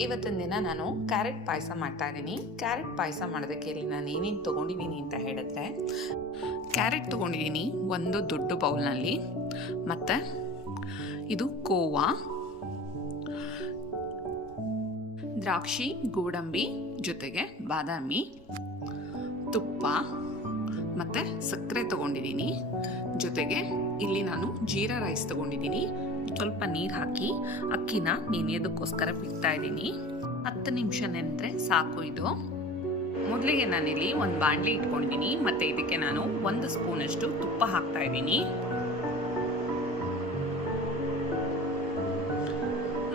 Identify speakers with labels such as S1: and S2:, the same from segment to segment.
S1: ಇವತ್ತಿನ ದಿನ ನಾನು ಕ್ಯಾರೆಟ್ ಪಾಯಸ ಮಾಡ್ತಾ ಇದ್ದೀನಿ. ಕ್ಯಾರೆಟ್ ಪಾಯಸ ಮಾಡೋದಕ್ಕೆ ಇಲ್ಲಿ ನಾನು ಏನೇನು ತೊಗೊಂಡಿದ್ದೀನಿ ಅಂತ ಹೇಳಿದ್ರೆ, ಕ್ಯಾರೆಟ್ ತೊಗೊಂಡಿದ್ದೀನಿ ಒಂದು ದೊಡ್ಡ ಬೌಲ್ನಲ್ಲಿ, ಮತ್ತು ಇದು ಕೋವಾ, ದ್ರಾಕ್ಷಿ, ಗೋಡಂಬಿ ಜೊತೆಗೆ ಬಾದಾಮಿ, ತುಪ್ಪ, ಮತ್ತು ಸಕ್ಕರೆ ತೊಗೊಂಡಿದ್ದೀನಿ. ಜೊತೆಗೆ ಇಲ್ಲಿ ನಾನು ಜೀರಾ ರೈಸ್ ತೊಗೊಂಡಿದ್ದೀನಿ. ಸ್ವಲ್ಪ ನೀರು ಹಾಕಿ ಅಕ್ಕಿನ ನೆನೆಯೋದಕ್ಕೋಸ್ಕರ ಬಿಡ್ತಾ ಇದ್ದೀನಿ. ಹತ್ತು ನಿಮಿಷ ನೆನೆದ್ರೆ ಸಾಕು ಇದು. ಮೊದಲಿಗೆ ನಾನಿಲ್ಲಿ ಒಂದು ಬಾಣಲಿ ಇಟ್ಕೊಂಡಿದ್ದೀನಿ, ಮತ್ತು ಇದಕ್ಕೆ ನಾನು ಒಂದು ಸ್ಪೂನಷ್ಟು ತುಪ್ಪ ಹಾಕ್ತಾ ಇದ್ದೀನಿ.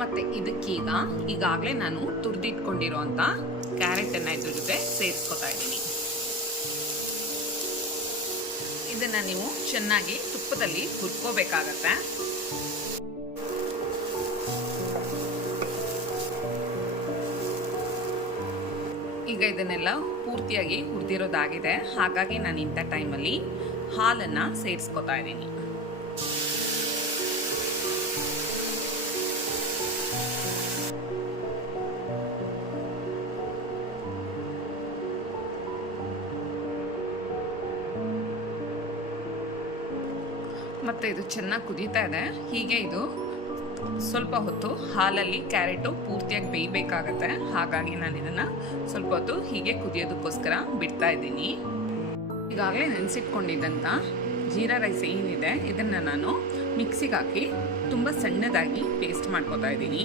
S1: ಮತ್ತು ಇದಕ್ಕೀಗ ಈಗಾಗಲೇ ನಾನು ತುರಿದಿಟ್ಕೊಂಡಿರೋಂಥ ಕ್ಯಾರೆಟನ್ನು ಇದ್ರ ಜೊತೆ ಸೇರಿಸ್ಕೊತಾ ಇದ್ದೀನಿ. ಇದನ್ನು ನೀವು ಚೆನ್ನಾಗಿ ತುಪ್ಪದಲ್ಲಿ ಹುರ್ಕೋಬೇಕಾಗತ್ತೆ. ಈಗ ಇದನ್ನೆಲ್ಲ ಪೂರ್ತಿಯಾಗಿ ಹುರಿದಿರೋದಾಗಿದೆ ಹಾಗಾಗಿ ನಾನು ಇಂಥ ಟೈಮಲ್ಲಿ ಹಾಲನ್ನು ಸೇರಿಸ್ಕೊತಾ ಇದ್ದೀನಿ. ಮತ್ತು ಇದು ಚೆನ್ನಾಗಿ ಕುದೀತಾ ಇದೆ. ಹೀಗೆ ಇದು ಸ್ವಲ್ಪ ಹೊತ್ತು ಹಾಲಲ್ಲಿ ಕ್ಯಾರೆಟು ಪೂರ್ತಿಯಾಗಿ ಬೇಯಬೇಕಾಗತ್ತೆ. ಹಾಗಾಗಿ ನಾನು ಇದನ್ನು ಸ್ವಲ್ಪ ಹೊತ್ತು ಹೀಗೆ ಕುದಿಯೋದಕ್ಕೋಸ್ಕರ ಬಿಡ್ತಾ ಇದ್ದೀನಿ. ಈಗಾಗಲೇ ನೆನೆಸಿಟ್ಕೊಂಡಿದ್ದಂಥ ಜೀರಾ ರೈಸ್ ಏನಿದೆ, ಇದನ್ನು ನಾನು ಮಿಕ್ಸಿಗೆ ಹಾಕಿ ತುಂಬ ಸಣ್ಣದಾಗಿ ಪೇಸ್ಟ್ ಮಾಡ್ಕೋತಾ ಇದ್ದೀನಿ.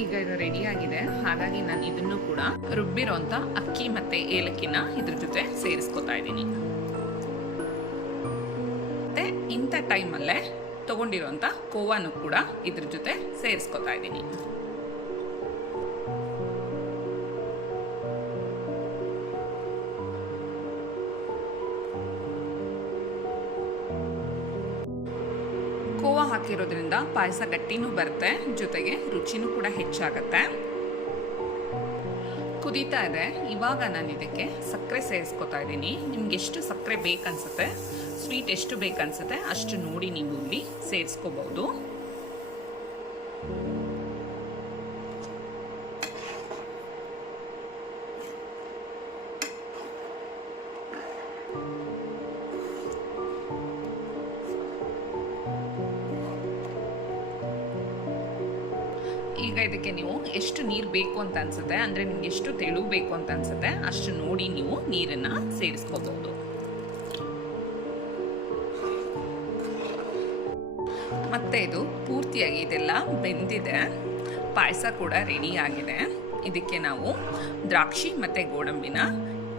S1: ಈಗ ಇದು ರೆಡಿಯಾಗಿದೆ ಹಾಗಾಗಿ ನಾನು ಇದನ್ನು ಕೂಡ ರುಬ್ಬಿರೋಂಥ ಅಕ್ಕಿ ಮತ್ತು ಏಲಕ್ಕಿನ ಇದ್ರ ಜೊತೆ ಸೇರಿಸ್ಕೊತಾ ಇದ್ದೀನಿ. ಮತ್ತು ಇಂಥ ಟೈಮಲ್ಲೇ ತೊಗೊಂಡಿರೋಂಥ ಕೋವಾನು ಕೂಡ ಇದ್ರ ಜೊತೆ ಸೇರಿಸ್ಕೊತಾ ಇದ್ದೀನಿ. ಕೋವಾ ಹಾಕಿರೋದ್ರಿಂದ ಪಾಯಸ ಗಟ್ಟಿನೂ ಬರುತ್ತೆ, ಜೊತೆಗೆ ರುಚಿನೂ ಕೂಡ ಹೆಚ್ಚಾಗತ್ತೆ. ಕುದೀತಾ ಇದೆ. ಇವಾಗ ನಾನು ಇದಕ್ಕೆ ಸಕ್ಕರೆ ಸೇರಿಸ್ಕೊತಾ ಇದ್ದೀನಿ. ನಿಮ್ಗೆ ಎಷ್ಟು ಸಕ್ಕರೆ ಬೇಕನ್ಸುತ್ತೆ ಸ್ವೀಟ್ ಎಷ್ಟು ಬೇಕನ್ಸುತ್ತೆ ಅಷ್ಟು ನೋಡಿ ನೀವು ಇಲ್ಲಿ ಸೇರಿಸ್ಕೋಬಹುದು ಈಗ ಇದಕ್ಕೆ ನೀವು ಎಷ್ಟು ನೀರು ಬೇಕು ಅಂತ ಅನ್ಸುತ್ತೆ, ಅಂದರೆ ನಿಮ್ಗೆ ಎಷ್ಟು ತೆಳು ಬೇಕು ಅಂತ ಅನ್ಸುತ್ತೆ, ಅಷ್ಟು ನೋಡಿ ನೀವು ನೀರನ್ನು ಸೇರಿಸ್ಕೋಬಹುದು ಮತ್ತೆ ಇದು ಪೂರ್ತಿಯಾಗಿ ಇದೆಲ್ಲ ಬೆಂದಿದೆ. ಪಾಯಸ ಕೂಡ ರೆಡಿ ಆಗಿದೆ. ಇದಕ್ಕೆ ನಾವು ದ್ರಾಕ್ಷಿ ಮತ್ತು ಗೋಡಂಬಿನ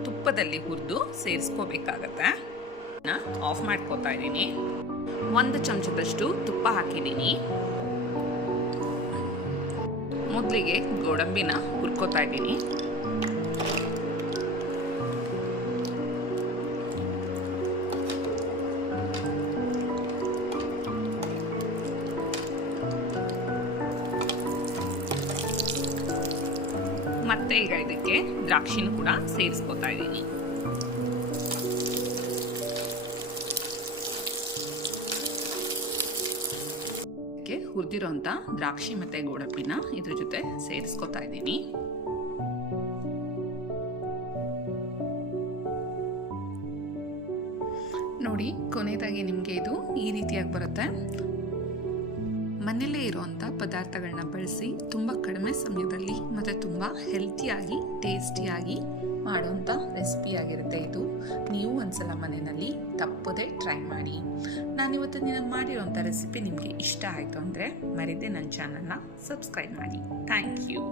S1: ತುಪ್ಪದಲ್ಲಿ ಹುರಿದು ಸೇರಿಸ್ಕೋಬೇಕಾಗತ್ತೆ. ಆಫ್ ಮಾಡ್ಕೋತಾ ಇದ್ದೀನಿ. ಒಂದು ಚಮಚದಷ್ಟು ತುಪ್ಪ ಹಾಕಿದ್ದೀನಿ. ಮೊದಲಿಗೆ ಗೋಡಂಬಿನ ಹುರ್ಕೋತಾ ಇದ್ದೀನಿ. ಮತ್ತೆ ಈಗ ಇದಕ್ಕೆ ದ್ರಾಕ್ಷಿನ ಕೂಡ ಸೇರಿಸ್ಕೊತಾ ಇದ್ದೀನಿ. ಇದಕ್ಕೆ ಹುರಿದಿರೋಂಥ ದ್ರಾಕ್ಷಿ ಮತ್ತೆ ಗೋಡಪ್ಪಿನ ಇದ್ರ ಜೊತೆ ಸೇರಿಸ್ಕೊತಾ ಇದ್ದೀನಿ. ನೋಡಿ, ಕೊನೆಯದಾಗಿ ನಿಮಗೆ ಇದು ಈ ರೀತಿಯಾಗಿ ಬರುತ್ತೆ. ಮನೆಯಲ್ಲೇ ಇರುವಂಥ ಪದಾರ್ಥಗಳನ್ನ ಬಳಸಿ ತುಂಬ ಕಡಿಮೆ ಸಮಯದಲ್ಲಿ ಮತ್ತು ತುಂಬ ಹೆಲ್ತಿಯಾಗಿ ಟೇಸ್ಟಿಯಾಗಿ ಮಾಡುವಂಥ ರೆಸಿಪಿ ಆಗಿರುತ್ತೆ ಇದು. ನೀವು ಒಂದ್ಸಲ ಮನೆಯಲ್ಲಿ ತಪ್ಪದೇ ಟ್ರೈ ಮಾಡಿ. ನಾನಿವತ್ತು ದಿನ ಮಾಡಿರುವಂಥ ರೆಸಿಪಿ ನಿಮಗೆ ಇಷ್ಟ ಆಯಿತು ಅಂದರೆ ಮರೀದೆ ನನ್ನ ಚಾನಲ್ನ ಸಬ್ಸ್ಕ್ರೈಬ್ ಮಾಡಿ. Thank you